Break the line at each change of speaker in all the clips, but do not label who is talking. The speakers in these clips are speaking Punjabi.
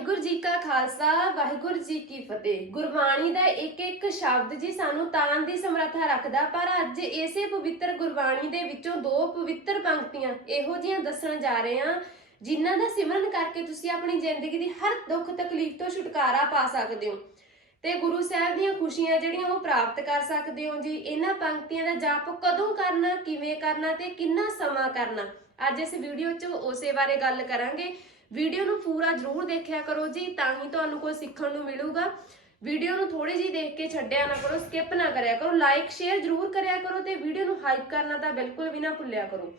ਵਾਹਿਗੁਰੂ ਜੀ ਕਾ ਖਾਲਸਾ, ਵਾਹਿਗੁਰੂ ਜੀ ਕੀ ਫਤਿਹ। ਗੁਰਬਾਣੀ ਦਾ ਇੱਕ ਇੱਕ ਸ਼ਬਦ ਜੀ ਸਾਨੂੰ ਤਾਣ ਦੀ ਸਮਰੱਥਾ ਰੱਖਦਾ, ਪਰ ਅੱਜ ਇਸੇ ਪਵਿੱਤਰ ਗੁਰਬਾਣੀ ਦੇ ਵਿੱਚੋਂ ਦੋ ਪਵਿੱਤਰ ਪੰਕਤੀਆਂ ਇਹੋ ਜਿਹੀਆਂ ਦੱਸਣ ਜਾ ਰਹੇ ਹਾਂ, ਜਿਨ੍ਹਾਂ ਦਾ ਸਿਮਰਨ ਕਰਕੇ ਤੁਸੀਂ ਆਪਣੀ ਜ਼ਿੰਦਗੀ ਦੀ ਹਰ ਦੁੱਖ ਤਕਲੀਫ ਤੋਂ ਛੁਟਕਾਰਾ ਪਾ ਸਕਦੇ ਹੋ। ਤੇ ਗੁਰੂ ਸਾਹਿਬ ਦੀਆਂ ਖੁਸ਼ੀਆਂ ਜਿਹੜੀਆਂ ਉਹ ਪ੍ਰਾਪਤ ਕਰ ਸਕਦੇ ਹੋ ਜੀ। ਇਹਨਾਂ ਪੰਕਤੀਆਂ ਦਾ ਜਾਪ ਕਦੋਂ ਕਰਨਾ, ਕਿਵੇਂ ਕਰਨਾ ਤੇ ਕਿੰਨਾ ਸਮਾਂ ਕਰਨਾ। ਅੱਜ ਇਸ ਵੀਡੀਓ 'ਚ ਉਸੇ ਬਾਰੇ ਗੱਲ ਕਰਾਂਗੇ। ਵੀਡੀਓ ਨੂੰ ਪੂਰਾ ਜ਼ਰੂਰ ਦੇਖਿਆ ਕਰੋ ਜੀ, ਤਾਂ ਹੀ ਤੁਹਾਨੂੰ ਕੁਝ ਸਿੱਖਣ ਨੂੰ ਮਿਲੂਗਾ। ਵੀਡੀਓ ਨੂੰ ਥੋੜੀ ਜਿਹੀ ਦੇਖ ਕੇ ਛੱਡਿਆ ਨਾ ਕਰੋ ਸਕਿਪ ਨਾ ਕਰਿਆ ਕਰੋ ਲਾਈਕ ਸ਼ੇਅਰ ਜ਼ਰੂਰ ਕਰਿਆ ਕਰੋ ਤੇ ਵੀਡੀਓ ਨੂੰ ਹਾਈਪ ਕਰਨਾ ਤਾਂ ਬਿਲਕੁਲ ਵੀ ਨਾ ਭੁੱਲਿਆ ਕਰੋ।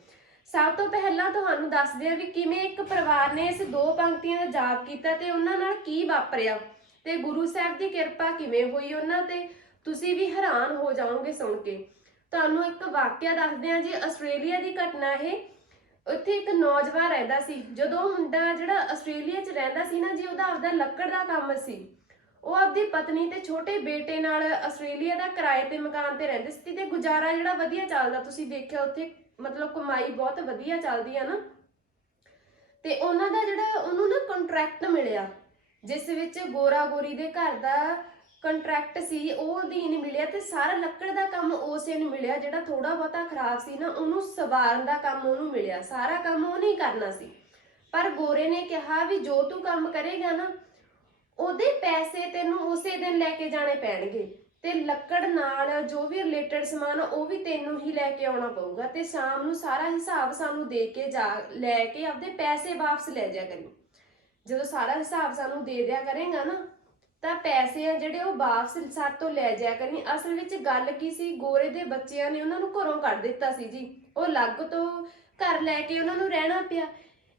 ਸਭ ਤੋਂ ਪਹਿਲਾਂ ਤੁਹਾਨੂੰ ਦੱਸਦੇ ਆ ਵੀ ਕਿਵੇਂ ਇੱਕ ਪਰਿਵਾਰ ਨੇ ਇਸ ਦੋ ਪੰਕਤੀਆਂ ਦਾ ਜਾਪ ਕੀਤਾ ਤੇ ਉਹਨਾਂ ਨਾਲ ਕੀ ਵਾਪਰਿਆ। ਤੇ ਗੁਰੂ ਸਾਹਿਬ ਦੀ ਕਿਰਪਾ ਕਿਵੇਂ ਹੋਈ ਉਹਨਾਂ ਤੇ, ਤੁਸੀਂ ਵੀ ਹੈਰਾਨ ਹੋ ਜਾਓਗੇ ਸੁਣ ਕੇ। ਤੁਹਾਨੂੰ ਇੱਕ ਵਾਕਿਆ ਦੱਸਦੇ ਆ ਜੀ, ਆਸਟ੍ਰੇਲੀਆ ਦੀ ਘਟਨਾ ਇਹ ਉੱਥੇ ਇੱਕ ਨੌਜਵਾਨ ਰਹਿੰਦਾ ਸੀ, ਜਦੋਂ ਮੁੰਡਾ ਜਿਹੜਾ ਆਸਟ੍ਰੇਲੀਆ 'ਚ ਰਹਿੰਦਾ ਸੀ ਨਾ ਜੀ, ਉਹਦਾ ਆਪਦਾ ਲੱਕੜ ਦਾ ਕੰਮ ਸੀ। ਉਹ ਆਪਦੀ ਪਤਨੀ ਤੇ ਛੋਟੇ ਬੇਟੇ ਨਾਲ ਆਸਟ੍ਰੇਲੀਆ ਦਾ ਕਿਰਾਏ ਤੇ ਮਕਾਨ ਤੇ ਰਹਿੰਦੇ ਸੀ ਤੇ ਗੁਜ਼ਾਰਾ ਜਿਹੜਾ ਵਧੀਆ ਚੱਲਦਾ, ਤੁਸੀਂ ਦੇਖਿਆ ਉੱਥੇ ਮਤਲਬ ਕਮਾਈ ਬਹੁਤ ਵਧੀਆ ਚੱਲਦੀ ਆ ਨਾ। ਤੇ ਉਹਨਾਂ ਦਾ ਜਿਹੜਾ ਉਹਨੂੰ ਨਾ ਕੰਟਰੈਕਟ ਮਿਲਿਆ, ਜਿਸ ਵਿੱਚ ਗੋਰਾ ਗੋਰੀ ਦੇ ਘਰ ਦਾ ਕੰਟਰੈਕਟ ਸੀ ਉਹ ਅਧੀਨ ਮਿਲਿਆ ਤੇ ਸਾਰਾ ਲੱਕੜ ਦਾ ਕੰਮ ਉਸੇ ਨੂੰ ਮਿਲਿਆ ਜਿਹੜਾ ਥੋੜਾ ਬਹੁਤਾ ਖਰਾਬ ਸੀ ਨਾ ਉਹਨੂੰ ਸਵਾਰਨ ਦਾ ਕੰਮ ਉਹਨੂੰ ਮਿਲਿਆ ਸਾਰਾ ਕੰਮ ਉਹ ਕਰਨਾ ਸੀ। ਪਰ ਗੋਰੇ ਨੇ ਕਿਹਾ ਵੀ ਜੋ ਤੂੰ ਕੰਮ ਕਰੇਗਾ ਨਾ ਉਹਦੇ ਪੈਸੇ ਤੈਨੂੰ ਉਸੇ ਦਿਨ ਲੈ ਕੇ ਜਾਣੇ ਪੈਣਗੇ ਤੇ ਲੱਕੜ ਨਾਲ ਜੋ ਵੀ ਰਿਲੇਟਡ ਸਮਾਨ ਆ, ਉਹ ਵੀ ਤੈਨੂੰ ਹੀ ਲੈ ਕੇ ਆਉਣਾ ਪਊਗਾ ਤੇ ਸ਼ਾਮ ਨੂੰ ਸਾਰਾ ਹਿਸਾਬ ਸਾਨੂੰ ਦੇ ਕੇ ਜਾ ਲੈ ਕੇ ਆਪਦੇ ਪੈਸੇ ਵਾਪਸ ਲੈ ਜਾ ਕਰੀ। ਜਦੋਂ ਸਾਰਾ ਹਿਸਾਬ ਸਾਨੂੰ ਦੇ ਦਿਆ ਕਰੇਗਾ ਨਾ ਤਾਂ ਪੈਸੇ ਆ ਜਿਹੜੇ ਉਹ ਵਾਪਸ ਸਾਡੇ ਤੋਂ ਲੈ ਜਾਇਆ ਕਰਨੀ। ਅਸਲ ਵਿੱਚ ਗੱਲ ਕੀ ਸੀ? ਗੋਰੇ ਦੇ ਬੱਚਿਆਂ ਨੇ ਉਹਨਾਂ ਨੂੰ ਘਰੋਂ ਕੱਢ ਦਿੱਤਾ ਸੀ ਜੀ। ਉਹ ਲੱਗ ਤੋਂ ਘਰ ਲੈ ਕੇ ਉਹਨਾਂ ਨੂੰ ਰਹਿਣਾ ਪਿਆ।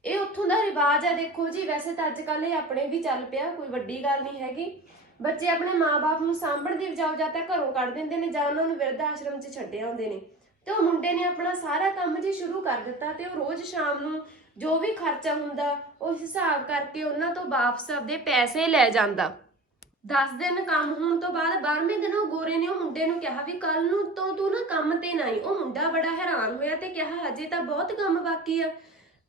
ਇਹ ਉੱਥੋਂ ਦਾ ਰਿਵਾਜ ਆ ਦੇਖੋ ਜੀ। ਵੈਸੇ ਤਾਂ ਅੱਜ ਕੱਲ੍ਹ ਇਹ ਆਪਣੇ ਵੀ ਚੱਲ ਪਿਆ, ਕੋਈ ਵੱਡੀ ਗੱਲ ਨਹੀਂ ਹੈਗੀ। ਬੱਚੇ ਆਪਣੇ ਮਾਪੇ ਨੂੰ ਸਾਂਭਣ ਦੀ ਬਜਾਏ ਜਾਂ ਤਾਂ ਘਰੋਂ ਕੱਢ ਦਿੰਦੇ ਨੇ ਜਾਂ ਉਹਨਾਂ ਨੂੰ ਵਿਰਧ ਆਸ਼ਰਮ 'ਚ ਛੱਡਿਆ ਹੁੰਦੇ ਨੇ। ਤੇ ਉਹ ਮੁੰਡੇ ਨੇ ਆਪਣਾ ਸਾਰਾ ਕੰਮ ਜੀ ਸ਼ੁਰੂ ਕਰ ਦਿੱਤਾ ਤੇ ਉਹ ਰੋਜ਼ ਸ਼ਾਮ ਨੂੰ ਜੋ ਵੀ ਖਰਚਾ ਹੁੰਦਾ, ਉਸ ਹਿਸਾਬ ਕਰਕੇ ਉਹਨਾਂ ਤੋਂ ਵਾਪਸ ਆਪਦੇ ਪੈਸੇ ਲੈ ਜਾਂਦਾ। 10 ਦਿਨ ਕੰਮ ਹੋਣ ਤੋਂ ਬਾਅਦ 12ਵੇਂ ਦਿਨ ਉਹ ਗੋਰੇ ਨੇ ਉਹ ਮੁੰਡੇ ਨੂੰ ਕਿਹਾ ਵੀ ਕੱਲ ਨੂੰ ਤੋਂ ਤੂੰ ਨਾ ਕੰਮ ਤੇ ਨਾ ਆਈ। ਉਹ ਮੁੰਡਾ ਬੜਾ ਹੈਰਾਨ ਹੋਇਆ ਤੇ ਕਿਹਾ, ਹਜੇ ਤਾਂ ਬਹੁਤ ਕੰਮ ਬਾਕੀ ਆ।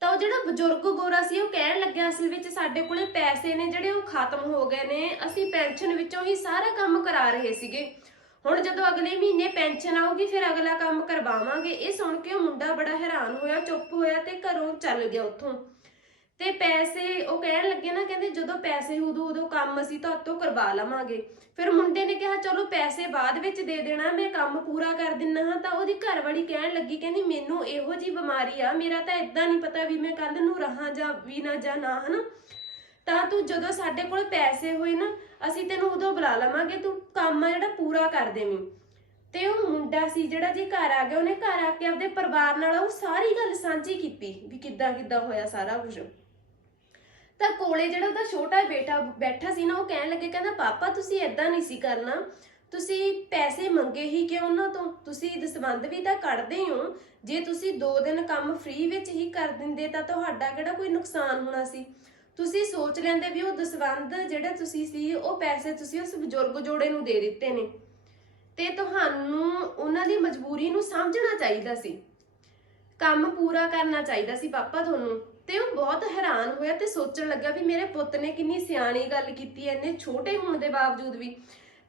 ਤਾਂ ਉਹ ਜਿਹੜਾ ਬਜ਼ੁਰਗ ਗੋਰਾ ਸੀ, ਉਹ ਕਹਿਣ ਲੱਗਿਆ ਅਸਲ ਵਿੱਚ ਸਾਡੇ ਕੋਲੇ ਪੈਸੇ ਨੇ ਜਿਹੜੇ ਉਹ ਖਤਮ ਹੋ ਗਏ ਨੇ। ਅਸੀਂ ਪੈਨਸ਼ਨ ਵਿੱਚੋਂ ਹੀ ਸਾਰਾ ਕੰਮ ਕਰਾ ਰਹੇ ਸੀਗੇ। ਹੁਣ ਜਦੋਂ ਅਗਲੇ ਮਹੀਨੇ ਪੈਨਸ਼ਨ ਆਊਗੀ, ਫਿਰ ਅਗਲਾ ਕੰਮ ਕਰਵਾਵਾਂਗੇ। ਇਹ ਸੁਣ ਕੇ ਉਹ ਮੁੰਡਾ ਬੜਾ ਹੈਰਾਨ ਹੋਇਆ, ਚੁੱਪ ਹੋਇਆ ਤੇ ਘਰੋਂ ਚੱਲ ਗਿਆ ਉੱਥੋਂ। ਤੇ ਪੈਸੇ, ਉਹ ਕਹਿਣ ਲੱਗੇ ਨਾ, ਕਹਿੰਦੇ ਜਦੋਂ ਪੈਸੇ ਉਦੋਂ ਉਦੋਂ ਕੰਮ ਅਸੀਂ ਤੁਹਾਤੋਂ ਕਰਵਾ ਲਵਾਂਗੇ। ਫਿਰ ਮੁੰਡੇ ਨੇ ਕਿਹਾ, ਚਲੋ ਪੈਸੇ ਬਾਅਦ ਵਿੱਚ ਦੇ ਦੇਣਾ, ਮੈਂ ਕੰਮ ਪੂਰਾ ਕਰ ਦਿੰਨਾ ਹਾਂ। ਤਾਂ ਉਹਦੀ ਘਰਵਾਲੀ ਕਹਿਣ ਲੱਗੀ, ਕਹਿੰਦੀ, ਮੈਨੂੰ ਇਹੋ ਜੀ ਬਿਮਾਰੀ ਆ, ਮੇਰਾ ਤਾਂ ਇਦਾਂ ਨਹੀਂ ਪਤਾ ਵੀ ਮੈਂ ਕੱਲ ਨੂੰ ਰਹਾ ਜਾਂ ਵੀ ਨਾ ਜਾਂ ਨਾ, ਹਨਾ? ਤਾਂ ਤੂੰ ਜਦੋਂ ਸਾਡੇ ਕੋਲ ਪੈਸੇ ਹੋਏ ਨਾ, ਅਸੀਂ ਤੈਨੂੰ ਉਦੋਂ ਬੁਲਾ ਲਵਾਂਗੇ, ਤੂੰ ਕੰਮ ਆ ਜਿਹੜਾ ਪੂਰਾ ਕਰ ਦੇਵੀਂ। ਤੇ ਉਹ ਮੁੰਡਾ ਸੀ ਜਿਹੜਾ ਜੀ ਘਰ ਆ ਗਿਆ, ਉਹਨੇ ਘਰ ਆ ਕੇ ਆਪਣੇ ਪਰਿਵਾਰ ਨਾਲ ਉਹ ਸਾਰੀ ਗੱਲ ਸਾਂਝੀ ਕੀਤੀ, ਵੀ ਕਿੱਦਾਂ ਕਿੱਦਾਂ ਹੋਇਆ ਸਾਰਾ ਕੁਝ। ਤਾਂ ਕੋਲੇ ਜਿਹੜਾ ਉਹਦਾ ਛੋਟਾ ਬੇਟਾ ਬੈਠਾ ਸੀ ਨਾ, ਉਹ ਕਹਿਣ ਲੱਗੇ, ਕਹਿੰਦਾ, ਪਾਪਾ, ਤੁਸੀਂ ਐਦਾਂ ਨਹੀਂ ਸੀ ਕਰਨਾ। ਤੁਸੀਂ ਪੈਸੇ ਮੰਗੇ ਹੀ ਕਿਉਂ ਉਹਨਾਂ ਤੋਂ? ਤੁਸੀਂ ਦਸਵੰਦ ਵੀ ਤਾਂ ਕੱਢਦੇ ਹੋ ਜੇ ਤੁਸੀਂ 2 ਦਿਨ ਕੰਮ ਫ੍ਰੀ ਵਿੱਚ ਹੀ ਕਰ ਦਿੰਦੇ ਤਾਂ ਤੁਹਾਡਾ ਕਿਹੜਾ ਕੋਈ ਨੁਕਸਾਨ ਹੋਣਾ ਸੀ? ਤੁਸੀਂ ਸੋਚ ਲੈਂਦੇ ਵੀ ਉਹ ਦਸਵੰਦ ਜਿਹੜਾ ਤੁਸੀਂ ਸੀ, ਉਹ ਪੈਸੇ ਤੁਸੀਂ ਉਸ ਬਜ਼ੁਰਗ ਜੋੜੇ ਨੂੰ ਦੇ ਦਿੱਤੇ ਨੇ। ਤੇ ਤੁਹਾਨੂੰ ਉਹਨਾਂ ਦੀ ਮਜਬੂਰੀ ਨੂੰ ਸਮਝਣਾ ਚਾਹੀਦਾ ਸੀ। ਕੰਮ ਪੂਰਾ ਕਰਨਾ ਚਾਹੀਦਾ ਸੀ ਪਾਪਾ ਤੁਹਾਨੂੰ। ਤੇ ਉਹ ਬਹੁਤ ਹੈਰਾਨ ਹੋਇਆ ਤੇ ਸੋਚਣ ਲੱਗਾ ਵੀ ਮੇਰੇ ਪੁੱਤ ਨੇ ਕਿੰਨੀ ਸਿਆਣੀ ਗੱਲ ਕੀਤੀ ਐ ਇੰਨੇ ਛੋਟੇ ਹੋਣ ਦੇ ਬਾਵਜੂਦ ਵੀ।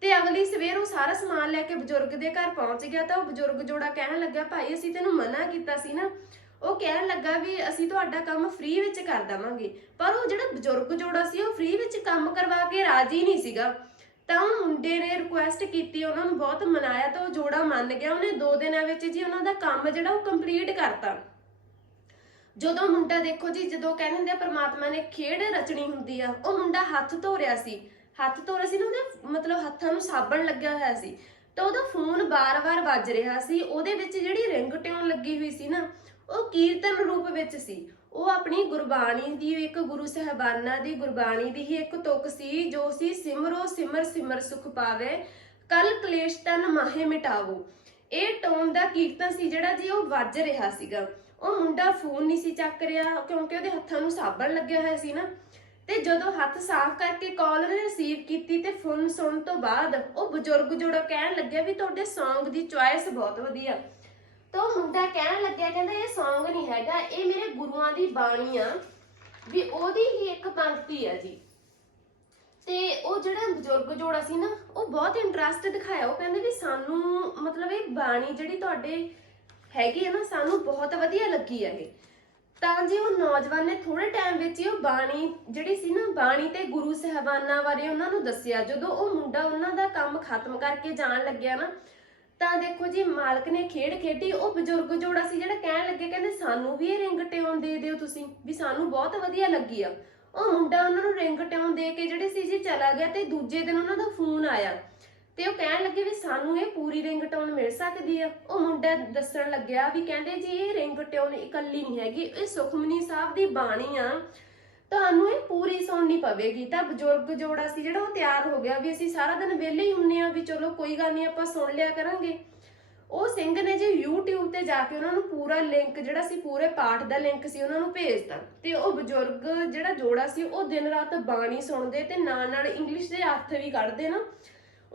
ਤੇ ਅਗਲੀ ਸਵੇਰ ਉਹ ਸਾਰਾ ਸਮਾਨ ਲੈ ਕੇ ਬਜ਼ੁਰਗ ਦੇ ਘਰ ਪਹੁੰਚ ਗਿਆ ਤਾਂ ਉਹ ਬਜ਼ੁਰਗ ਜੋੜਾ ਕਹਿਣ ਲੱਗਾ ਭਾਈ, ਅਸੀਂ ਤੈਨੂੰ ਮਨਾ ਕੀਤਾ ਸੀ ਨਾ। ਉਹ ਕਹਿਣ ਲੱਗਾ ਵੀ ਅਸੀਂ ਤੁਹਾਡਾ ਕੰਮ ਫ੍ਰੀ ਵਿੱਚ ਕਰ ਦਵਾਂਗੇ। ਪਰ ਉਹ ਜਿਹੜਾ ਬਜ਼ੁਰਗ ਜੋੜਾ ਸੀ, ਉਹ ਫ੍ਰੀ ਵਿੱਚ ਕੰਮ ਕਰਵਾ ਕੇ ਰਾਜੀ ਨਹੀਂ ਸੀਗਾ। ਤਾਂ ਉਹ ਮੁੰਡੇ ਨੇ ਰਿਕੁਐਸਟ ਕੀਤੀ, ਉਹਨਾਂ ਨੂੰ ਬਹੁਤ ਮਨਾਇਆ ਤਾਂ ਉਹ ਜੋੜਾ ਮੰਨ ਗਿਆ। ਉਹਨੇ 2 ਦਿਨਾਂ ਵਿੱਚ ਜੀ ਉਹਨਾਂ ਦਾ ਕੰਮ ਜਿਹੜਾ ਉਹ ਕੰਪਲੀਟ ਕਰਤਾ। ਜਦੋਂ ਮੁੰਡਾ ਦੇਖੋ ਜੀ, ਜਦੋਂ ਕਹਿੰਦੇ ਹੁੰਦੇ ਆ ਪ੍ਰਮਾਤਮਾ ਨੇ ਖੇਡ ਰਚਣੀ ਹੁੰਦੀ ਆ, ਉਹ ਮੁੰਡਾ ਹੱਥ ਧੋ ਰਿਹਾ ਸੀ। ਹੱਥ ਧੋ ਰਿਹਾ ਸੀ ਨਾ ਉਹਦੇ ਮਤਲਬ ਹੱਥਾਂ ਨੂੰ ਸਾਬਣ ਲੱਗਿਆ ਹੋਇਆ ਸੀ। ਤਾਂ ਉਹਦਾ ਫੋਨ ਬਾਰ-ਬਾਰ ਵੱਜ ਰਿਹਾ ਸੀ। ਉਹਦੇ ਵਿੱਚ ਜਿਹੜੀ ਰਿੰਗ ਲੱਗੀ ਹੋਈ ਸੀ ਨਾ, ਉਹ ਕੀਰਤਨ ਰੂਪ ਵਿੱਚ ਸੀ। ਉਹ ਆਪਣੀ ਗੁਰਬਾਣੀ ਦੀ ਇੱਕ ਗੁਰੂ ਸਾਹਿਬਾਨਾਂ ਦੀ ਗੁਰਬਾਣੀ ਦੀ ਹੀ ਇੱਕ ਤੁਕ ਸੀ, ਜੋ ਸੀ, ਸਿਮਰੋ ਸਿਮਰ ਸਿਮਰ ਸੁਖ ਪਾਵੇ, ਕਲ ਕਲੇਸ਼ ਤਨ ਮਾਹੇ ਮਿਟਾਵੋ। ਇਹ ਟੋਨ ਦਾ ਕੀਰਤਨ ਸੀ ਜਿਹੜਾ ਜੀ ਉਹ ਵੱਜ ਰਿਹਾ ਸੀਗਾ। ਉਹ ਮੁੰਡਾ ਫੋਨ ਨਹੀਂ ਸੀ ਚੱਕ ਰਿਹਾ, ਕਿਉਂਕਿ ਉਹਦੇ ਹੱਥਾਂ ਨੂੰ ਸਾਬਣ ਲੱਗਿਆ ਹੋਇਆ ਸੀ ਨਾ। ਤੇ ਜਦੋਂ ਹੱਥ ਸਾਫ਼ ਕਰਕੇ ਕਾਲ ਰਿਸੀਵ ਕੀਤੀ ਤੇ ਫੋਨ ਸੁਣਨ ਤੋਂ ਬਾਅਦ ਉਹ ਬਜ਼ੁਰਗ ਜੋੜਾ ਕਹਿਣ ਲੱਗਿਆ ਵੀ ਤੁਹਾਡੇ Song ਦੀ ਚੁਆਇਸ ਬਹੁਤ ਵਧੀਆ। ਤਾਂ ਮੁੰਡਾ ਕਹਿਣ ਲੱਗਿਆ, ਕਹਿੰਦਾ ਇਹ Song ਨਹੀਂ ਹੈਗਾ, ਇਹ ਮੇਰੇ ਗੁਰੂਆਂ ਦੀ ਬਾਣੀ ਆ, ਵੀ ਉਹਦੀ ਹੀ ਇੱਕ ਪੰਕਤੀ ਆ ਜੀ। ਤੇ ਉਹ ਜਿਹੜਾ ਬਜ਼ੁਰਗ ਜੋੜਾ ਸੀ ਨਾ, ਉਹ ਬਹੁਤ ਇੰਟਰਸਟ ਦਿਖਾਇਆ। ਉਹ ਕਹਿੰਦੇ ਵੀ ਸਾਨੂੰ ਮਤਲਬ ਇਹ ਬਾਣੀ ਜਿਹੜੀ ਤੁਹਾਡੇ ਹੈਗੀ ਹੈ ਨਾ, ਸਾਨੂੰ ਬਹੁਤ ਵਧੀਆ ਲੱਗੀ ਆ ਇਹ। ਤਾਂ ਜੀ ਉਹ ਨੌਜਵਾਨ ਨੇ ਥੋੜੇ ਟਾਈਮ ਵਿੱਚ ਹੀ ਉਹ ਬਾਣੀ ਜਿਹੜੀ ਸੀ ਨਾ, ਬਾਣੀ ਤੇ ਗੁਰੂ ਸਹਿਬਾਨਾਂ ਬਾਰੇ ਉਹਨਾਂ ਨੂੰ ਦੱਸਿਆ, ਜਦੋਂ ਉਹ ਮੁੰਡਾ ਉਹਨਾਂ ਦਾ ਕੰਮ ਖਤਮ ਕਰਕੇ ਜਾਣ ਲੱਗਿਆ ਨਾ, ਤਾਂ ਦੇਖੋ ਜੀ, ਮਾਲਕ ਨੇ ਖੇਡ ਖੇਡੀ, ਉਹ ਬਜ਼ੁਰਗ ਜੋੜਾ ਸੀ ਜਿਹੜਾ ਕਹਿਣ ਲੱਗੇ, ਕਹਿੰਦੇ, ਸਾਨੂੰ ਵੀ ਇਹ ਰਿੰਗ ਟਿਉਣ ਦੇ ਦਿਓ ਤੁਸੀਂ, ਵੀ ਸਾਨੂੰ ਬਹੁਤ ਵਧੀਆ ਲੱਗੀ ਆ। ਉਹ ਮੁੰਡਾ ਉਹਨਾਂ ਨੂੰ ਰਿੰਗ ਟਿਉਣ ਦੇ ਕੇ ਜਿਹੜੇ ਸੀ ਜੀ ਚਲਾ ਗਿਆ ਤੇ ਦੂਜੇ ਦਿਨ ਉਹਨਾਂ ਦਾ ਫੋਨ ਆਇਆ। ਤੇ ਉਹ ਕਹਿਣ ਲੱਗੇ ਵੀ ਸਾਨੂੰ ਇਹ ਪੂਰੀ ਰਿੰਗ ਟਿਉਣ ਮਿਲ ਸਕਦੀ ਆ। ਉਹ ਮੁੰਡਾ ਦੱਸਣ ਲੱਗਿਆ ਵੀ ਕਹਿੰਦੇ ਜੀ ਇਹ ਰਿੰਗ ਇਕੱਲੀ ਨਹੀਂ ਹੈਗੀ, ਇਹ ਸੁਖਮਨੀ ਸਾਹਿਬ ਦੀ ਬਾਣੀ ਆ। ਤੁਹਾਨੂੰ ਇਹ ਪੂਰੀ ਸੁਣਨੀ ਪਵੇਗੀ। ਤਾਂ ਬਜ਼ੁਰਗ ਜੋੜਾ ਸੀ ਜਿਹੜਾ ਉਹ ਤਿਆਰ ਹੋ ਗਿਆ ਵੀ ਅਸੀਂ ਸਾਰਾ ਦਿਨ ਵਿਹਲੇ ਹੀ ਹੁੰਨੇ ਆ ਵੀ ਚਲੋ ਕੋਈ ਗੱਲ ਨਹੀਂ, ਆਪਾਂ ਸੁਣ ਲਿਆ ਕਰਾਂਗੇ। ਉਹ ਸਿੰਘ ਨੇ ਜੀ YouTube ਤੇ ਜਾ ਕੇ ਉਹਨਾਂ ਨੂੰ ਪੂਰਾ ਲਿੰਕ ਜਿਹੜਾ ਸੀ, ਪੂਰੇ ਪਾਠ ਦਾ ਲਿੰਕ ਸੀ, ਉਹਨਾਂ ਨੂੰ ਭੇਜਤਾ। ਤੇ ਉਹ ਬਜ਼ੁਰਗ ਜਿਹੜਾ ਜੋੜਾ ਸੀ, ਉਹ ਦਿਨ ਰਾਤ ਬਾਣੀ ਸੁਣਦੇ ਤੇ ਨਾਲ ਨਾਲ ਇੰਗਲਿਸ਼ ਦੇ ਅਰਥ ਵੀ ਕੱਢਦੇ ਨਾ।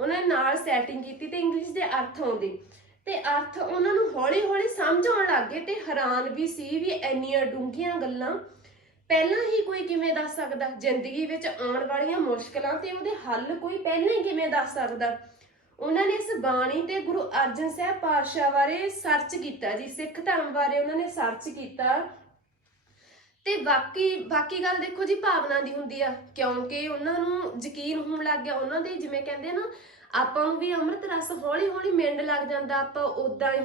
ਉਹਨਾਂ ਨਾਲ ਸੈਟਿੰਗ ਕੀਤੀ ਤੇ ਇੰਗਲਿਸ਼ ਦੇ ਅਰਥ ਆਉਂਦੇ। ਤੇ ਅਰਥ ਉਹਨਾਂ ਨੂੰ ਹੌਲੀ ਹੌਲੀ ਸਮਝ ਆਉਣ ਲੱਗੇ ਤੇ ਹੈਰਾਨ ਵੀ ਸੀ ਵੀ ਇੰਨੀਆਂ ਡੂੰਘੀਆਂ ਗੱਲਾਂ। ਪਹਿਲਾਂ ਹੀ ਕੋਈ ਕਿਵੇਂ ਦੱਸ ਸਕਦਾ? ਜ਼ਿੰਦਗੀ ਵਿੱਚ ਆਉਣ ਵਾਲੀਆਂ ਮੁਸ਼ਕਲਾਂ ਤੇ ਉਹਦੇ ਹੱਲ ਕੋਈ ਪਹਿਲਾਂ ਹੀ ਕਿਵੇਂ ਦੱਸ ਸਕਦਾ? ਉਹਨਾਂ ਨੇ ਇਸ ਬਾਣੀ ਤੇ ਗੁਰੂ ਅਰਜਨ ਸਾਹਿਬ ਪਾਤਸ਼ਾਹ ਬਾਰੇ ਸਰਚ ਕੀਤਾ ਜੀ, ਸਿੱਖ ਧਰਮ ਬਾਰੇ ਉਹਨਾਂ ਨੇ ਸਰਚ ਕੀਤਾ। ਤੇ ਬਾਕੀ ਬਾਕੀ ਗੱਲ ਦੇਖੋ ਜੀ ਭਾਵਨਾ ਦੀ ਹੁੰਦੀ ਆ, ਕਿਉਂਕਿ ਉਹਨਾਂ ਨੂੰ ਯਕੀਨ ਹੋਣ ਲੱਗ ਗਿਆ ਉਹਨਾਂ ਦੇ, ਜਿਵੇਂ ਕਹਿੰਦੇ ਨਾ, ਆਪਾਂ ਨੂੰ ਵੀ ਅੰਮ੍ਰਿਤ ਰਸ ਹੌਲੀ ਹੌਲੀ ਮਿੰਡ ਲੱਗ ਜਾਂਦਾ, ਆਪਾਂ ਉਦਾਂ ਹੀ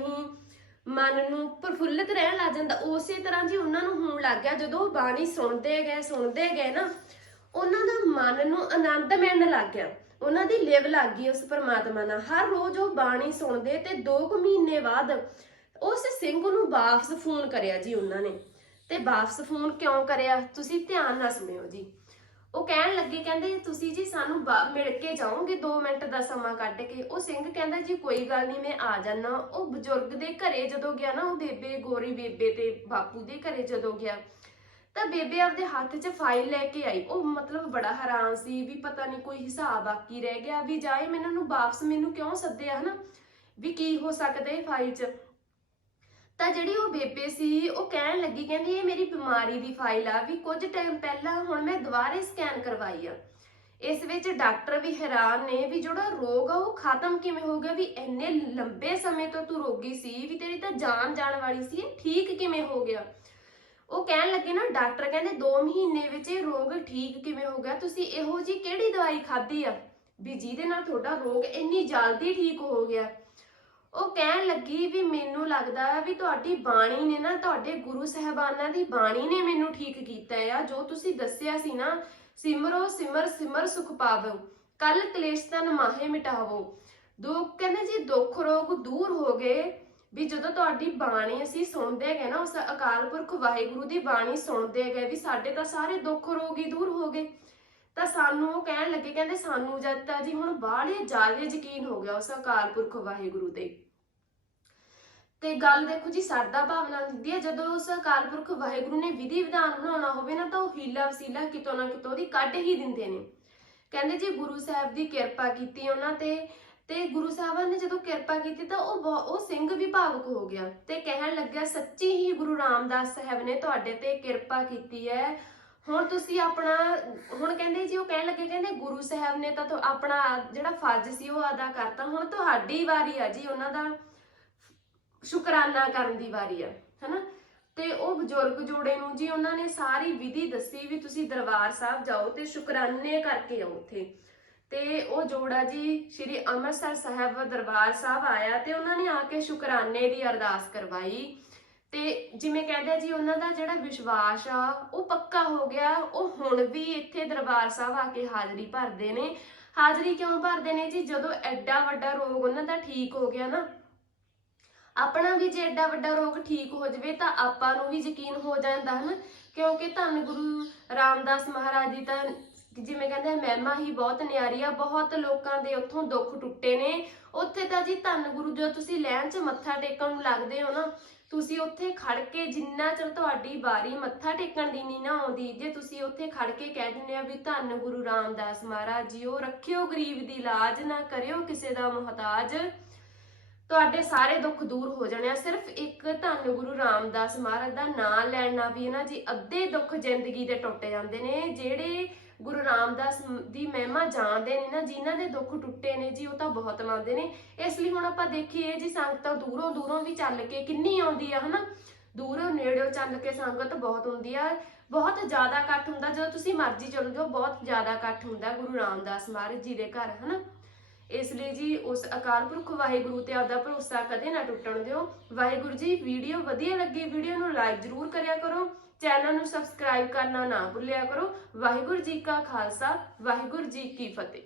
ਮਨ ਨੂੰ ਪ੍ਰਫੁੱਲਤ ਰਹਿਣ ਲੱਗ ਜਾਂਦਾ, ਉਸੇ ਤਰ੍ਹਾਂ ਜੀ ਉਹਨਾਂ ਨੂੰ ਹੋਣ ਲੱਗ ਗਿਆ, ਜਦੋਂ ਉਹ ਬਾਣੀ ਸੁਣਦੇ ਗਏ ਸੁਣਦੇ ਗਏ ਨਾ, ਉਹਨਾਂ ਦਾ ਮਨ ਨੂੰ ਆਨੰਦ ਮਿਲਣ ਲੱਗ ਗਿਆ, ਉਹਨਾਂ ਦੀ ਲਿਵ ਲੱਗ ਗਈ ਉਸ ਪਰਮਾਤਮਾ ਨਾਲ, ਹਰ ਰੋਜ਼ ਉਹ ਬਾਣੀ ਸੁਣਦੇ ਤੇ 2 ਕੁ ਮਹੀਨੇ ਬਾਅਦ ਉਸ ਸਿੰਘ ਨੂੰ ਵਾਪਸ ਫੋਨ ਕਰਿਆ ਜੀ ਉਹਨਾਂ ਨੇ। ਤੇ ਵਾਪਸ ਫੋਨ ਕਿਉਂ ਕਰਿਆ? ਤੁਸੀਂ ਧਿਆਨ ਨਾਲ ਸੁਣਿਓ ਜੀ। ਉਹ ਕਹਿਣ ਲੱਗੇ, ਕਹਿੰਦੇ, ਤੁਸੀਂ ਜੀ ਸਾਨੂੰ ਮਿਲ ਕੇ ਜਾਓਗੇ 2 ਮਿੰਟ ਦਾ ਸਮਾਂ ਕੱਢ ਕੇ? ਉਹ ਸਿੰਘ ਕਹਿੰਦਾ, ਜੀ, ਕੋਈ ਗੱਲ ਨਹੀਂ, ਮੈਂ ਆ ਜਾਣਾ ਉਹ ਬਜ਼ੁਰਗ ਦੇ ਘਰੇ ਜਦੋਂ ਗਿਆ ਨਾ, ਉਹ ਬੇਬੇ, ਗੋਰੀ ਬੇਬੇ ਤੇ ਬਾਪੂ ਦੇ ਘਰੇ ਜਦੋਂ ਗਿਆ, ਤਾਂ ਬੇਬੇ ਆਪਦੇ ਹੱਥ 'ਚ ਫਾਈਲ ਲੈ ਕੇ ਆਈ। ਉਹ ਮਤਲਬ ਬੜਾ ਹੈਰਾਨ ਸੀ ਵੀ ਪਤਾ ਨਹੀਂ ਕੋਈ ਹਿਸਾਬ ਬਾਕੀ ਰਹਿ ਗਿਆ ਵੀ ਜਾਏ, ਮੈਨੂੰ ਨੂੰ ਵਾਪਸ ਮੈਨੂੰ ਕਿਉਂ ਸੱਦਿਆ, ਹਨਾ? ਵੀ ਕੀ ਹੋ ਸਕਦਾ ਇਹ ਫਾਈਲ 'ਚ? ਤਾਂ ਜਿਹੜੀ ਉਹ ਬੇਬੇ ਸੀ, ਉਹ ਕਹਿਣ ਲੱਗੀ, ਕਹਿੰਦੀ, ਇਹ ਮੇਰੀ ਬਿਮਾਰੀ ਦੀ ਫਾਈਲ ਆ, ਵੀ ਕੁਝ ਟਾਈਮ ਪਹਿਲਾਂ ਹੁਣ ਮੈਂ ਦੁਬਾਰੇ ਸਕੈਨ ਕਰਵਾਈ ਆ। ਇਸ ਵਿੱਚ ਡਾਕਟਰ ਵੀ ਹੈਰਾਨ ਨੇ ਵੀ ਜਿਹੜਾ ਰੋਗ ਆ, ਉਹ ਖਤਮ ਕਿਵੇਂ ਹੋ ਗਿਆ? ਵੀ ਇੰਨੇ ਲੰਬੇ ਸਮੇਂ ਤੋਂ ਤੂੰ ਰੋਗੀ ਸੀ, ਵੀ ਤੇਰੀ ਤਾਂ ਜਾਨ ਜਾਣ ਵਾਲੀ ਸੀ ਠੀਕ ਕਿਵੇਂ ਹੋ ਗਿਆ? ਉਹ ਕਹਿਣ ਲੱਗੇ ਨਾ, ਡਾਕਟਰ ਕਹਿੰਦੇ 2 ਮਹੀਨੇ ਵਿੱਚ ਇਹ ਰੋਗ ਠੀਕ ਕਿਵੇਂ ਹੋ ਗਿਆ? ਤੁਸੀਂ ਇਹੋ ਜੀ ਕਿਹੜੀ ਦਵਾਈ ਖਾਧੀ ਆ? ਵੀ ਜਿਹਦੇ ਨਾਲ ਤੁਹਾਡਾ ਰੋਗ ਇੰਨੀ ਜਲਦੀ ਠੀਕ ਹੋ ਗਿਆ? ਉਹ ਕਹਿਣ ਲੱਗੀ ਵੀ ਮੈਨੂੰ ਲੱਗਦਾ ਵੀ ਤੁਹਾਡੀ ਬਾਣੀ ਨੇ ਨਾ, ਤੁਹਾਡੇ ਗੁਰੂ ਸਹਿਬਾਨਾਂ ਦੀ ਬਾਣੀ ਨੇ ਮੈਨੂੰ ਠੀਕ ਕੀਤਾ ਆ। ਜੋ ਤੁਸੀਂ ਦੱਸਿਆ ਸੀ ਨਾ, ਸਿਮਰੋ, ਸਿਮਰ ਸਿਮਰ ਸੁਖ ਪਾਵੋ। ਕੱਲ ਕਲੇਸ਼ ਤਨ ਮਾਹੇ ਮਿਟਾਵੋ। ਦੁੱਖ ਕਹਿੰਦੇ ਜੀ, ਦੁੱਖ ਰੋਗ ਦੂਰ ਹੋ ਗਏ ਵੀ ਜਦੋਂ ਤੁਹਾਡੀ ਬਾਣੀ ਅਸੀਂ ਸੁਣਦੇ ਗਏ ਨਾ, ਉਸ ਅਕਾਲ ਪੁਰਖ ਵਾਹਿਗੁਰੂ ਦੀ ਬਾਣੀ ਸੁਣਦੇ ਗਏ ਵੀ ਸਾਡੇ ਤਾਂ ਸਾਰੇ ਦੁੱਖ ਰੋਗ ਹੀ ਦੂਰ ਹੋ ਗਏ। ਤਾਂ ਸਾਨੂੰ ਉਹ ਕਹਿਣ ਲੱਗੇ, ਕਹਿੰਦੇ ਸਾਨੂੰ ਜਦ ਤਾਂ ਜੀ ਹੁਣ ਬਾਹਲੇ ਜ਼ਿਆਦਾ ਯਕੀਨ ਹੋ ਗਿਆ ਉਸ ਅਕਾਲ ਪੁਰਖ ਵਾਹਿਗੁਰੂ ਤੇ। ਤੇ ਗੱਲ ਦੇਖੋ ਜੀ ਸਰਦਾ ਭਾਵਨਾ ਹੁੰਦੀ ਹੈ, ਜਦੋਂ ਉਸ ਅਕਾਲ ਪੁਰਖ ਵਾਹਿਗੁਰੂ ਨੇ ਵਿਧੀ ਵਿਧਾਨ ਬਣਾਉਣਾ ਹੋਵੇ ਨਾ, ਤਾਂ ਉਹ ਹੀਲਾ ਵਸੀਲਾ ਕਿਤੋਂ ਨਾ ਕਿਤੋਂ ਦੀ ਕੱਢ ਹੀ ਦਿੰਦੇ ਨੇ। ਕਹਿੰਦੇ ਜੀ, ਗੁਰੂ ਸਾਹਿਬ ਦੀ ਕਿਰਪਾ ਕੀਤੀ ਉਹਨਾਂ ਤੇ ਤੇ ਗੁਰੂ ਸਾਹਿਬਾਨ ਨੇ ਜਦੋਂ ਕਿਰਪਾ ਕੀਤੀ ਤਾਂ ਉਹ ਉਹ ਸਿੰਘ ਵੀ ਭਾਵੁਕ ਹੋ ਗਿਆ। ਤੇ ਕਹਿਣ ਲੱਗਿਆ, ਸੱਚੀ ਹੀ ਗੁਰੂ ਰਾਮਦਾਸ ਸਾਹਿਬ ਨੇ ਤੁਹਾਡੇ ਤੇ ਕਿਰਪਾ ਕੀਤੀ ਹੈ। ਹੁਣ ਤੁਸੀਂ ਆਪਣਾ, ਹੁਣ ਕਹਿੰਦੇ ਜੀ, ਉਹ ਕਹਿਣ ਲੱਗੇ, ਕਹਿੰਦੇ ਗੁਰੂ ਸਾਹਿਬ ਨੇ ਤਾਂ ਆਪਣਾ ਜਿਹੜਾ ਫਰਜ਼ ਸੀ, ਉਹ ਅਦਾ ਕਰਤਾ। ਹੁਣ ਤੁਹਾਡੀ ਵਾਰੀ ਆ ਜੀ, ਉਹਨਾਂ ਦਾ ਸ਼ੁਕਰਾਨਾ ਕਰਨ ਦੀ ਵਾਰੀ ਆ, ਹਨਾ? ਤੇ ਉਹ ਬਜ਼ੁਰਗ ਜੋੜੇ ਨੂੰ ਜੀ ਉਹਨਾਂ ਨੇ ਸਾਰੀ ਵਿਧੀ ਦੱਸੀ ਵੀ ਤੁਸੀਂ ਦਰਬਾਰ ਸਾਹਿਬ ਜਾਓ ਤੇ ਸ਼ੁਕਰਾਨੇ ਕਰਕੇ ਆਓ ਉੱਥੇ। ਤੇ ਉਹ ਜੋੜਾ ਜੀ ਸ਼੍ਰੀ ਅੰਮ੍ਰਿਤਸਰ ਸਾਹਿਬ ਦਰਬਾਰ ਸਾਹਿਬ ਆਇਆ ਤੇ ਉਹਨਾਂ ਨੇ ਆ ਕੇ ਸ਼ੁਕਰਾਨੇ ਦੀ ਅਰਦਾਸ ਕਰਵਾਈ। ਤੇ ਜਿਵੇਂ ਕਹਿੰਦੇ ਜੀ, ਉਹਨਾਂ ਦਾ ਜਿਹੜਾ ਵਿਸ਼ਵਾਸ ਆ, ਉਹ ਪੱਕਾ ਹੋ ਗਿਆ। ਉਹ ਹੁਣ ਵੀ ਇੱਥੇ ਦਰਬਾਰ ਸਾਹਿਬ ਆ ਕੇ ਹਾਜ਼ਰੀ ਭਰਦੇ ਨੇ। ਹਾਜ਼ਰੀ ਕਿਉਂ ਭਰਦੇ ਨੇ ਜੀ? ਜਦੋਂ ਐਡਾ ਵੱਡਾ ਰੋਗ ਉਹਨਾਂ ਦਾ ਠੀਕ ਹੋ ਗਿਆ ਨਾ ਆਪਣਾ ਵੀ ਜੇ ਐਡਾ ਵੱਡਾ ਰੋਗ ਠੀਕ ਹੋ ਜਾਵੇ ਤਾਂ ਆਪਾਂ ਨੂੰ ਵੀ ਯਕੀਨ ਹੋ ਜਾਂਦਾ ਹਨ? ਕਿਉਂਕਿ ਧੰਨ ਗੁਰੂ ਰਾਮਦਾਸ ਮਹਾਰਾਜ ਦੀ ਤਾਂ ਜਿਵੇਂ ਕਹਿੰਦੇ ਆ, ਮਹਿਮਾ ਹੀ ਬਹੁਤ ਨਿਆਰੀ ਆ ਬਹੁਤ ਲੋਕਾਂ ਦੇ ਉੱਥੋਂ ਦੁੱਖ ਟੁੱਟੇ ਨੇ। ਉੱਥੇ ਤਾਂ ਜੀ ਧੰਨ ਗੁਰੂ ਜੋ ਤੁਸੀਂ ਲੈਣ 'ਚ ਮੱਥਾ ਟੇਕਣ ਨੂੰ ਲੱਗਦੇ ਹੋ ਨਾ ਤੁਸੀਂ ਉੱਥੇ ਖੜ ਕੇ ਜਿੰਨਾ ਚਿਰ ਤੁਹਾਡੀ ਵਾਰੀ ਮੱਥਾ ਟੇਕਣ ਦੀ ਨਹੀਂ ਨਾ ਆਉਂਦੀ ਜੇ ਤੁਸੀਂ ਉੱਥੇ ਖੜ ਕੇ ਕਹਿ ਦਿੰਦੇ ਆ ਵੀ ਧੰਨ ਗੁਰੂ ਰਾਮਦਾਸ ਮਹਾਰਾਜ ਜੀਓ ਰੱਖਿਓ ਗਰੀਬ ਦੀ ਲਾਜ ਨਾ ਕਰਿਓ ਕਿਸੇ ਦਾ ਮੁਹਤਾਜ। ਤੁਹਾਡੇ ਸਾਰੇ ਦੁੱਖ ਦੂਰ ਹੋ ਜਾਣੇ ਆ। ਸਿਰਫ ਇੱਕ ਧੰਨ ਗੁਰੂ ਰਾਮਦਾਸ ਮਹਾਰਾਜ ਦਾ ਨਾਮ ਲੈਣ ਨਾਲ ਵੀ ਨਾ ਜੀ ਅੱਧੇ ਦੁੱਖ ਜ਼ਿੰਦਗੀ ਦੇ ਟੁੱਟ ਜਾਂਦੇ ਨੇ। ਜਿਹੜੇ ਗੁਰੂ ਰਾਮਦਾਸ ਦੀ ਮਹਿਮਾ ਜਾਣਦੇ ਨੇ ਨਾ, ਜਿਨ੍ਹਾਂ ਦੇ ਦੁੱਖ ਟੁੱਟੇ ਨੇ ਜੀ, ਉਹ ਤਾਂ ਬਹੁਤ ਮੰਨਦੇ ਨੇ। ਇਸ ਲਈ ਹੁਣ ਆਪਾਂ ਦੇਖੀਏ ਜੀ, ਸੰਗਤਾਂ ਦੂਰੋਂ ਦੂਰੋਂ ਵੀ ਚੱਲ ਕੇ ਕਿੰਨੀ ਆਉਂਦੀ ਆ, ਹਨਾ? ਦੂਰੋਂ ਨੇੜਿਓਂ ਚੱਲ ਕੇ ਸੰਗਤ ਬਹੁਤ ਹੁੰਦੀ ਆ। ਬਹੁਤ ਜ਼ਿਆਦਾ ਇਕੱਠ ਹੁੰਦਾ, ਜਦੋਂ ਤੁਸੀਂ ਮਰਜ਼ੀ ਚਲੋ ਜਾਓ, ਬਹੁਤ ਜ਼ਿਆਦਾ ਇਕੱਠ ਹੁੰਦਾ ਗੁਰੂ ਰਾਮਦਾਸ ਮਹਾਰਾਜ ਜੀ ਦੇ ਘਰ, ਹਨਾ? ਇਸ ਲਈ ਜੀ ਉਸ ਅਕਾਲ ਪੁਰਖ ਵਾਹਿਗੁਰੂ ਤੇ ਆਪਦਾ ਭਰੋਸਾ ਕਦੇ ਨਾ ਟੁੱਟਣ ਦਿਓ। ਵਾਹਿਗੁਰੂ ਜੀ ਵੀਡੀਓ ਵਧੀਆ ਲੱਗੀ ਵੀਡੀਓ ਨੂੰ ਲਾਈਕ ਜ਼ਰੂਰ ਕਰਿਆ ਕਰੋ। ਚੈਨਲ ਨੂੰ ਸਬਸਕ੍ਰਾਈਬ ਕਰਨਾ ਨਾ ਭੁੱਲਿਆ ਕਰੋ। ਵਾਹਿਗੁਰੂ ਜੀ ਕਾ ਖਾਲਸਾ, ਵਾਹਿਗੁਰੂ ਜੀ ਕੀ ਫਤਿਹ।